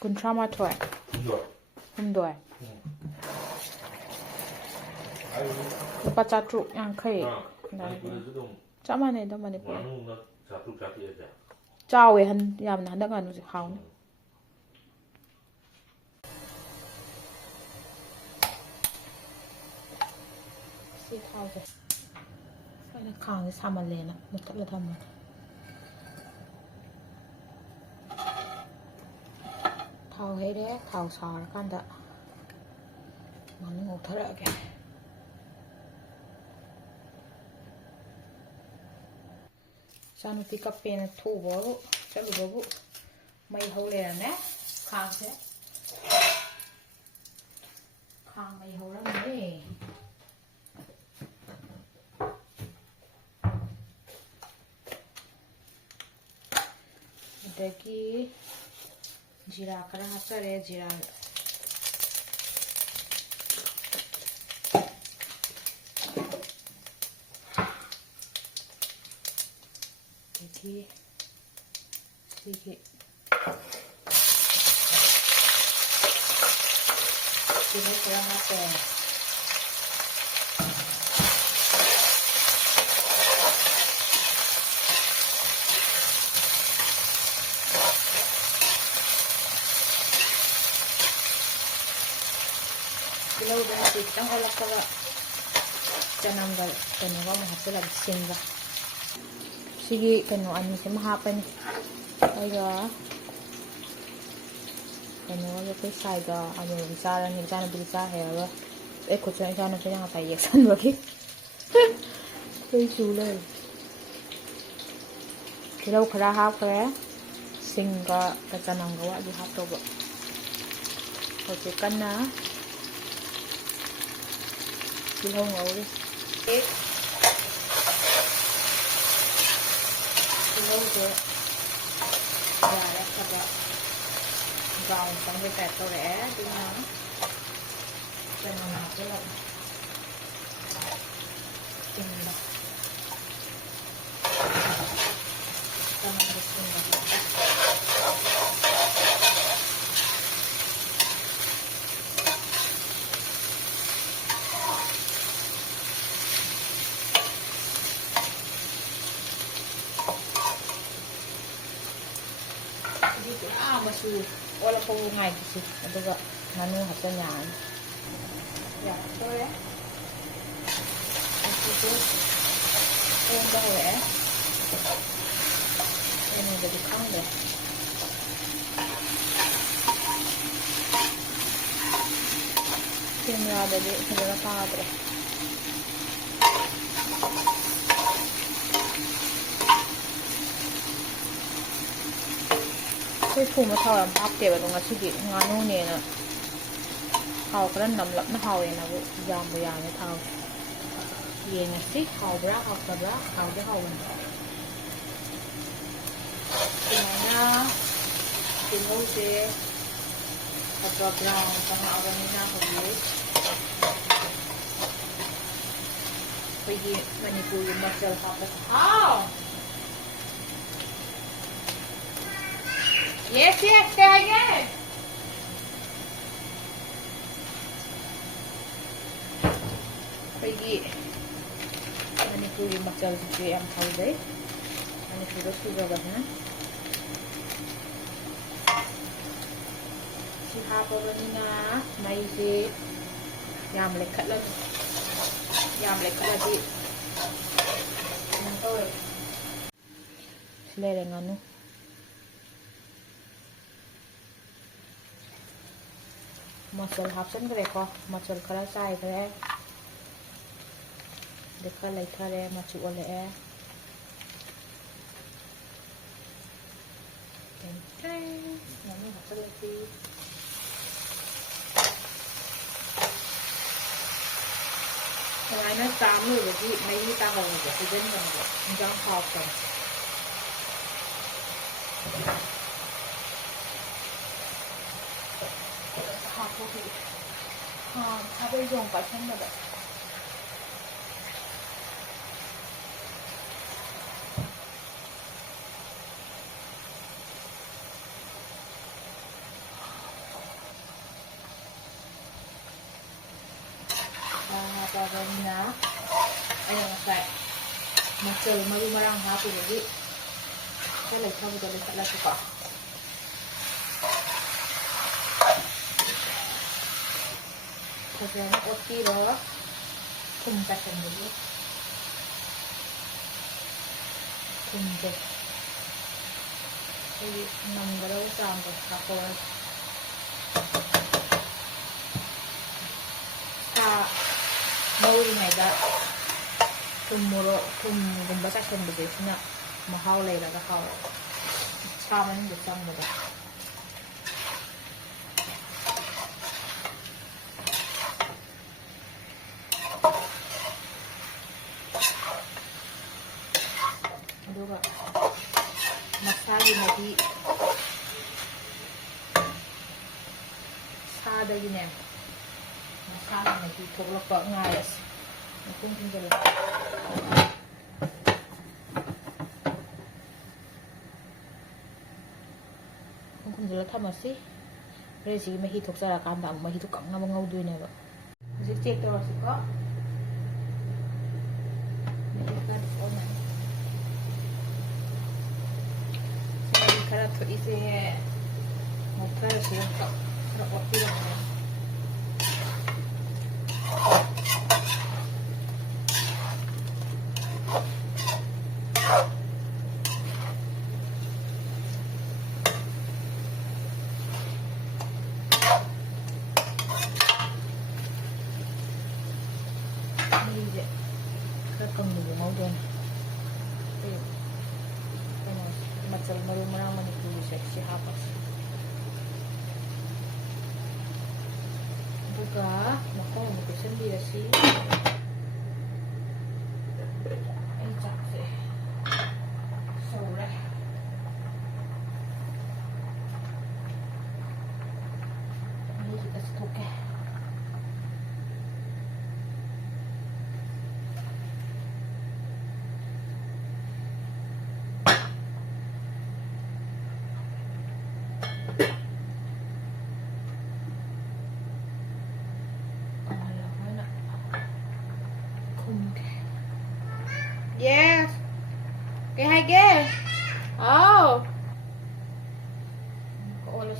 13 humdoi lupa 7 yankei chap manei da Manipur chawe han yamna handak nganu se hauna si thau se ana khang se samal le na mutat la tham thau he de thau sar kan da man ngok thara ke sanu pick up pen thu bo chalu bo mai ho le na khang se khang mai ho ra me dagi jira kara hasare jira dagi sigi jira kara hasare lâu đây thì trong hai lắc các cho năm rồi cái nó có một hạt sẽ làm xinh ra sige cái nó ăn sẽ mahapin bây giờ cái nó là cái sai đó anh em bisa là những cái nó bisa hè rồi ấy có chuyện cho nó phải đang phải dẹp sân rồi cái chú lên cái lâu khá hấp cái xinh cái cho năm cái gì hấp đâu vậy có chỉ cân á đi không ngầu đi lâu rồi giờ đấy các bạn vào trong cái kẹt tôi rẻ đi nó cho nó nào cái lòng chừng đó cho nó được chừng đó masu wala ko ngai kasi aduga nanu hasa nyan ya to ya itu en da we en da di kang de kimya da di kira padre cái phù mà thao làm áp để vào trong cái gì ngon nè nè thao cái nấm lấp nó thao này là bộ giòn như thao gì nè xí thao bra thao cái thao mình thì này nha thì ngô xe thật là brown còn họ còn như nào không biết bây giờ mình cứ dùng mặt trời học là Yes, yes, stay again. Pergi. Manipuri macam tu yang tahu deh. Manipuri sudah dah. Siapa orang ni mai si yang lekat lagi. Yang lekat lagi. Nampak. Selera dengan tu. मसल हापसन करे को muscle खरा साई करे देखा लेथा रे मचु ओले ए ननु हापसन सी ना 3 มื้อบ่ที่ไม่ตาหงจะสิเด่นมันจังพอกัน它被用白天的。na ayun nasay macel maru marang hapirigi sa lagthabdo sa ko 그래서 어디로 곰bat했는지 곰제 여기 남자로 싸운 거 갖고 다 머리에다 곰으로 곰bat했는지 그냥 뭐 하울레다가 하울 차면 못 잡는다 aduga masaginahi sadagine masaginahi tuglok pa ngayas kung tinggal kung tinggal thamasi resi mahi thoksara kanda mahi to kang na ngauduine ba hujik check torasi ko khara to ise mokara siya ka khara opira ko ini khara kang nubu mau don macam maru-marang manipuli si hapas. Buka, maka mungkin sendiri sih. Ini cakap sore. Ini kita stok. Yes. Cái hay ghê. Oh. Có oras.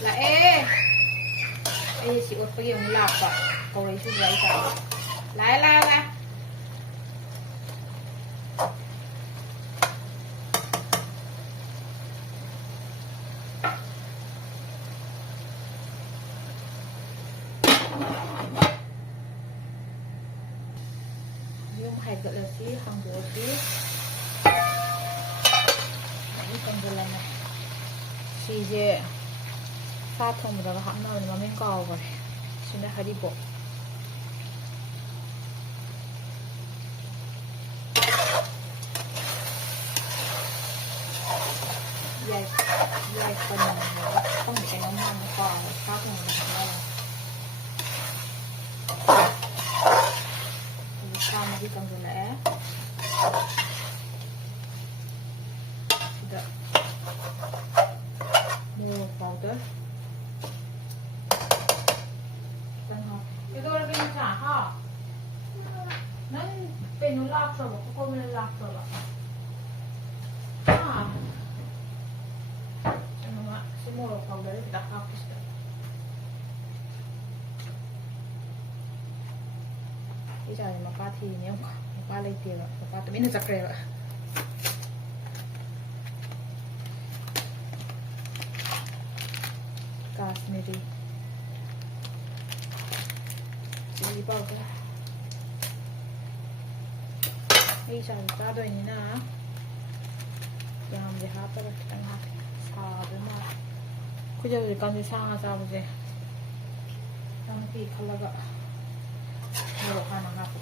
Là si ot pag yung lapa. Kaway siya dry ka. La. Yung high là si hanggo si ini tanggalan na si je sa thong daga hamna ma men ka over sina haribo yai pa na không phải nóng nóng qua sa thong daga sama di tanggalan sudah milk powder itu lagi macam ha nan penulak sama kau menolak sama semua powder dah habis dah bây giờ mà qua thì nếu mà qua lấy tiền rồi qua tụi mình giặt rồi Kashmiri chili powder bây giờ qua rồi như nào làm gì hả tao đang học xào với mà cứ giờ thì con đi sang sao vậy đang đi khăn là vậy Muro ka na nga po.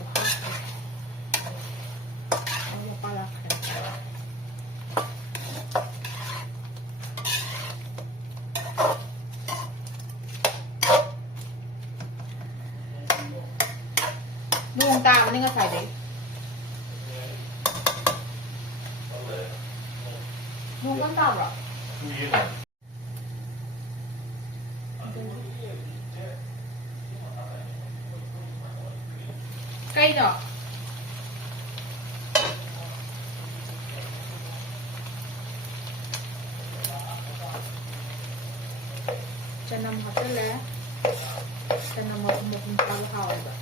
Ano pala ka? Nung tao ni nga side. ꯅꯣꯡ ꯇꯥꯕ꯭ꯔꯣ? ꯀꯩꯅꯣ? ꯆꯅꯝ ꯍꯥꯞꯆꯜꯂꯦ. ꯆꯅꯝ ꯃꯄꯨꯝ ꯆꯥꯕ ꯍꯥꯎꯋꯦꯕ.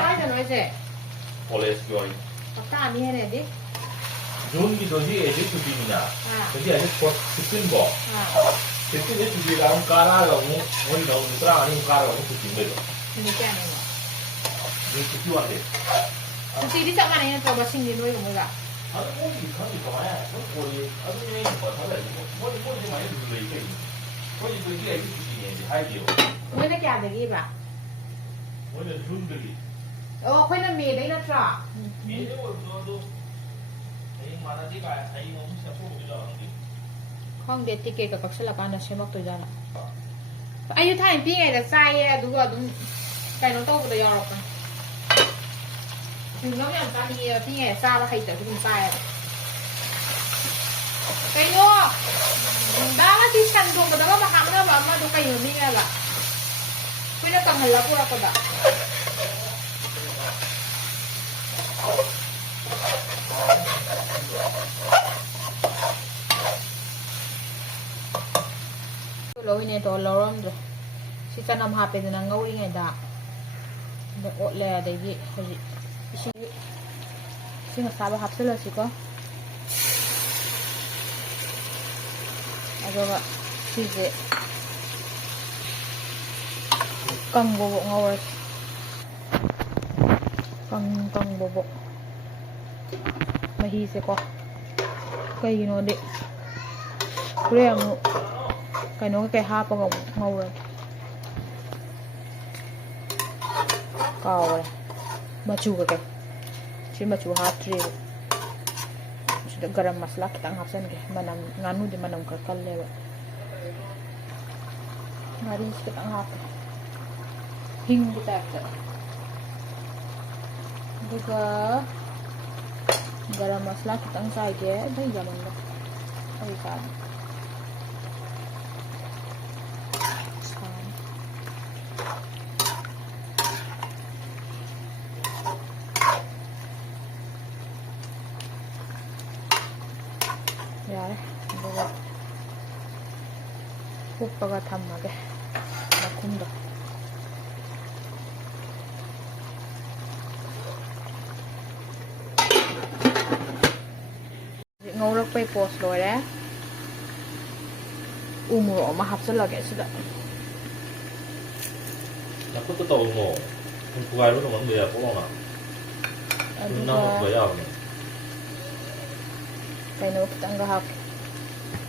ꯀꯥꯏꯗꯅꯣ ꯍꯥꯏꯁꯦ? ꯀꯣꯂꯦꯖꯀꯤ ꯑꯣꯏ. ꯍꯞꯇꯥ ꯑꯅꯤ ꯍꯦꯟꯅꯗꯤ? ꯖꯨꯟꯒꯤꯗꯣ ꯍꯧꯖꯤꯛ ꯁꯨꯇꯤꯅꯤꯅ. ꯍꯧꯖꯤꯛ 15ꯀꯣ. 15ꯗ ꯁꯨꯇꯤ ꯑꯃꯨꯛ ꯀꯥꯔꯛꯑꯒ ꯑꯃꯨꯛ ꯃꯣꯏꯅ ꯑꯃꯨꯛ 30ꯃꯨꯛ ꯀꯥꯔꯒ ꯑꯃꯨꯛ ꯁꯨꯇꯤ ꯂꯩꯕ. ꯅꯨꯃꯤꯠ ꯀꯌꯥꯅꯤꯅꯣ? ꯅꯨꯃꯤꯠ 51 days. ꯁꯨꯇꯤꯗꯤ ꯆꯞ ꯃꯥꯟꯅꯩ ꯅꯠꯇ꯭ꯔꯣ ꯃꯁꯤꯡꯗꯤ ꯅꯣꯏꯒ ꯃꯣꯏꯒ? ꯑꯗꯨ ꯃꯣꯏꯒꯤ ꯈꯪꯗꯦ ꯀꯃꯥꯏꯅ ꯃꯣꯏ ꯀꯣꯂꯦꯖ ꯑꯗꯨꯅꯦ ꯑꯩꯅ ꯃꯊꯥ ꯃꯣꯏ ꯁꯨꯃꯥꯏꯅ ꯑꯗꯨꯝ ꯂꯩ ꯀꯩꯅꯣ. ꯃꯣꯏꯗꯤ 28ꯗ ꯁꯨꯇꯤꯅꯦꯗꯤ ꯍꯥꯏꯗꯦꯕ. ꯃꯣꯏꯅ ꯀꯌꯥꯗꯒꯤꯕ? ꯃꯣꯏꯅ ꯖꯨꯟꯗꯒꯤ. ꯑꯣ ꯑꯩꯈꯣꯏꯅ ꯃꯦꯗꯩ ꯅꯠꯇ꯭ꯔꯣ? ꯃꯦꯗ ꯑꯣꯏꯕꯗꯣ ꯑꯗꯣ ꯍꯌꯦꯡ ꯃꯥꯟꯅꯗꯦ ꯀꯥꯏ ꯍꯌꯦꯡ ꯑꯃꯨꯛ ꯁꯦꯝꯗꯣꯛꯇꯣꯏꯖꯥꯠꯂꯣ ꯈꯪꯗꯦ. ꯈꯪꯗꯦ ꯇꯤꯀꯦꯠꯀ ꯀꯛꯁꯜꯂꯀꯥꯟꯗ ꯁꯦꯝꯃꯛꯇꯣꯏꯖꯥꯠꯂꯣ. ꯑꯩꯁꯨ ꯊꯥꯏꯅ ꯄꯤꯛꯏꯉꯩꯗ ꯆꯥꯏꯌꯦ ꯑꯗꯨꯒ ꯑꯗꯨꯝ ꯀꯩꯅꯣ ꯇꯧꯕꯗ ꯌꯥꯎꯔꯛꯄꯅꯦ. ꯆ꯭ꯌꯨꯡꯒꯝ ꯌꯥꯝ ꯆꯥꯅꯤꯡꯉꯦꯕ ꯄꯤꯛꯏꯉꯩꯗ ꯆꯥꯕ ꯍꯩꯇꯕꯁꯨ ꯑꯗꯨꯝ ꯆꯥꯏꯌꯦꯕ. ꯀꯩꯅꯣ? ꯉꯁꯤ ꯁꯟ ꯊꯣꯡꯕꯗꯒ ꯍꯥꯞꯅꯕ ꯑꯃꯗꯣ ꯀꯩ ꯃꯃꯤꯡꯅꯦꯕ? ꯑꯩꯈꯣꯏꯅ ꯀꯪꯍꯜꯂ ꯄꯨꯔꯛꯄꯗ. ꯂꯧꯏꯅꯦꯗꯣ ꯂꯧꯔꯝꯗ꯭ꯔꯦ. ꯁꯤ ꯆꯅꯝ ꯍꯥꯞꯄꯦꯗꯅ ꯉꯧꯔꯤꯉꯩꯗ. ꯑꯗ ꯑꯣꯠꯂꯦ ꯑꯗꯒꯤ ꯍꯧꯖꯤꯛ ꯏꯁꯤꯡ ꯑꯁꯥꯕ ꯍꯥꯞꯆꯤꯜꯂꯁꯤꯀꯣ. ꯑꯗꯨꯒ ꯁꯤꯁꯦ ꯀꯪꯕꯕꯣꯛ ꯉꯧꯔꯁꯤ. ꯀꯪꯕꯕꯣꯛ ꯃꯍꯤꯁꯦꯀꯣ. ꯀꯩꯒꯤꯅꯣꯗꯤ ꯍꯣꯔꯦꯟ ꯑꯃꯨꯛ ꯀꯩꯅꯣ ꯀꯩ ꯍꯥꯞꯄꯒ ꯑꯃꯨꯛ ꯉꯧꯔꯒꯦ. ꯀꯥꯎꯔꯦ. ꯃꯆꯨꯒ ꯀꯩ. ꯁꯤ ꯃꯆꯨ ꯍꯥꯞꯇ꯭ꯔꯤꯕ. ꯁꯤꯗ ꯒꯔꯝ ꯃꯁꯂꯥ ꯈꯤꯇꯪ ꯍꯥꯞꯆꯤꯟꯒꯦ. ꯃꯅꯝ ꯉꯥꯅꯨꯗꯤ ꯃꯅꯝ ꯈꯔ ꯀꯜꯂꯦꯕ. ꯉꯥꯔꯤꯁꯤ ꯈꯤꯇꯪ ꯍꯥꯞꯄꯦ. ꯍꯤꯡꯒꯤ ꯇꯥꯏꯞꯇ. ꯑꯗꯨꯒ ꯒꯔꯝ ꯃꯁꯂꯥ ꯈꯤꯇꯪ ꯆꯥꯏꯒꯦ. ꯑꯗꯨ ꯌꯥꯝꯃꯟꯕ. ꯑꯩ ꯆꯥꯅꯤ. ꯌꯥꯔꯦ. ꯑꯗꯨꯒ ꯍꯨꯞꯄꯒ ꯊꯝꯃꯒꯦ ꯃꯈꯨꯝꯗꯣ. ꯉꯧꯔꯛꯄꯩ ꯄꯣꯁ ꯂꯣꯏꯔꯦ. ꯎ ꯃꯣꯔꯣꯛ ꯑꯃ ꯍꯥꯞꯆꯤꯜꯂꯒꯦ ꯁꯤꯗ. ꯅꯈꯨꯠꯇ ꯇꯧꯅꯣ. ꯊꯨꯒꯥꯏꯕ ꯉꯝꯍꯟꯕ ꯌꯥꯏ ꯄꯣꯛꯂꯥꯎꯅ. ꯅꯝꯃꯛꯄ ꯌꯥꯕꯅꯦ. ꯀꯩꯅꯣ ꯈꯤꯇꯪꯒ ꯍꯥꯞꯀꯦ.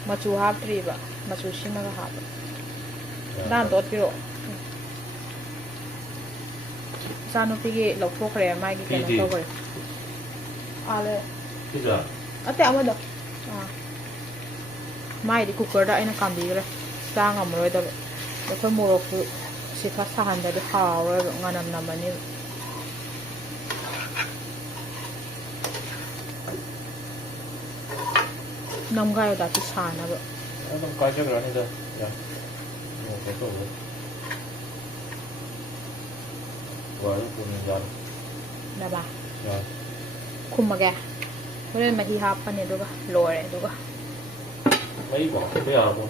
ꯃꯆꯨ ꯍꯥꯞꯇ꯭ꯔꯤꯕ. ꯃꯆꯨ ꯁꯤꯃꯒ ꯍꯥꯞꯄ. ꯗꯥꯝ ꯇꯣꯠꯄꯤꯔꯛꯑꯣ. ꯏꯆꯥꯅꯨꯄꯤꯒꯤ ꯂꯧꯊꯣꯛꯈ꯭ꯔꯦ. ꯃꯥꯒꯤ ꯀꯩꯅꯣ ꯇꯧꯈ꯭ꯔꯦ. ꯁꯤꯖꯥ? ꯑꯇꯩ ꯑꯃꯗꯣ. ꯃꯥꯏꯗꯤ ꯀꯨꯀꯔꯗ ꯑꯩꯅ ꯀꯥꯝꯕꯤꯈ꯭ꯔꯦ. ꯆꯥ ꯉꯝꯃꯔꯣꯏꯗꯕ. ꯑꯩꯈꯣꯏ ꯃꯣꯔꯣꯛꯁꯨ ꯁꯤ ꯈꯔ ꯁꯥꯍꯟꯗ꯭ꯔꯗꯤ ꯍꯥꯎꯔꯣꯏꯕ. ꯉꯅꯝ ꯅꯝꯃꯅꯤꯕ. ꯅꯝꯒꯥꯏꯌꯣ ꯗꯥꯁꯤ ꯁꯥꯅꯕ. ꯑꯗꯨꯝ ꯀꯥꯏꯖꯈ꯭ꯔꯅꯤꯗ. ꯌꯥꯝ ꯇꯧꯕ. ꯋꯥꯏꯔꯨ ꯄꯨꯅꯤꯡꯖꯥꯅꯤ. ꯗꯕꯥ. ꯌꯥꯏ. ꯈꯨꯝꯃꯒꯦ. ꯍꯣꯔꯦꯟ ꯃꯍꯤ ꯍꯥꯞꯄꯅꯤ ꯑꯗꯨꯒ ꯂꯣꯏꯔꯦ ꯑꯗꯨꯒ. ꯃꯍꯤꯕꯨ ꯍꯥꯞꯄ ꯌꯥꯔꯕꯣ?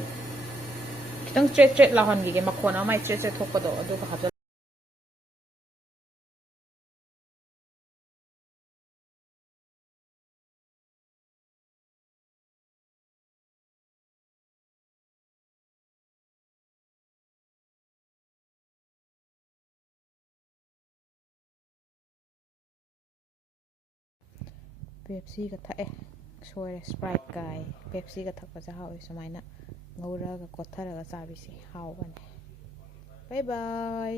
ꯈꯤꯇꯪ ꯆ꯭ꯔꯦꯠ ꯆ꯭ꯔꯦꯠ ꯂꯥꯎꯍꯟꯈꯤꯒꯦ. ꯃꯈꯣꯟ ꯑꯃ ꯃꯥꯏ ꯆ꯭ꯔꯦꯠ ꯆ꯭ꯔꯦꯠ ꯊꯣꯛꯄꯗꯣ ꯑꯗꯨꯒ ꯍꯥꯞꯆꯜ. ꯄꯦꯞꯁꯤꯒ ꯊꯛꯑꯦ. ꯁꯣꯏꯔꯦ ꯁ꯭ꯄ꯭ꯔꯥꯏꯠ ꯀꯥꯏ. ꯄꯦꯞꯁꯤꯒ ꯊꯛꯄꯁꯦ ꯍꯥꯎꯋꯤ. ꯁꯨꯃꯥꯏꯅ ꯉꯧꯔꯒ ꯀꯣꯠꯊꯔꯒ ꯆꯥꯕꯤꯁꯦ ꯍꯥꯎꯕꯅꯦ. ꯕꯥꯏ ꯕꯥꯏ.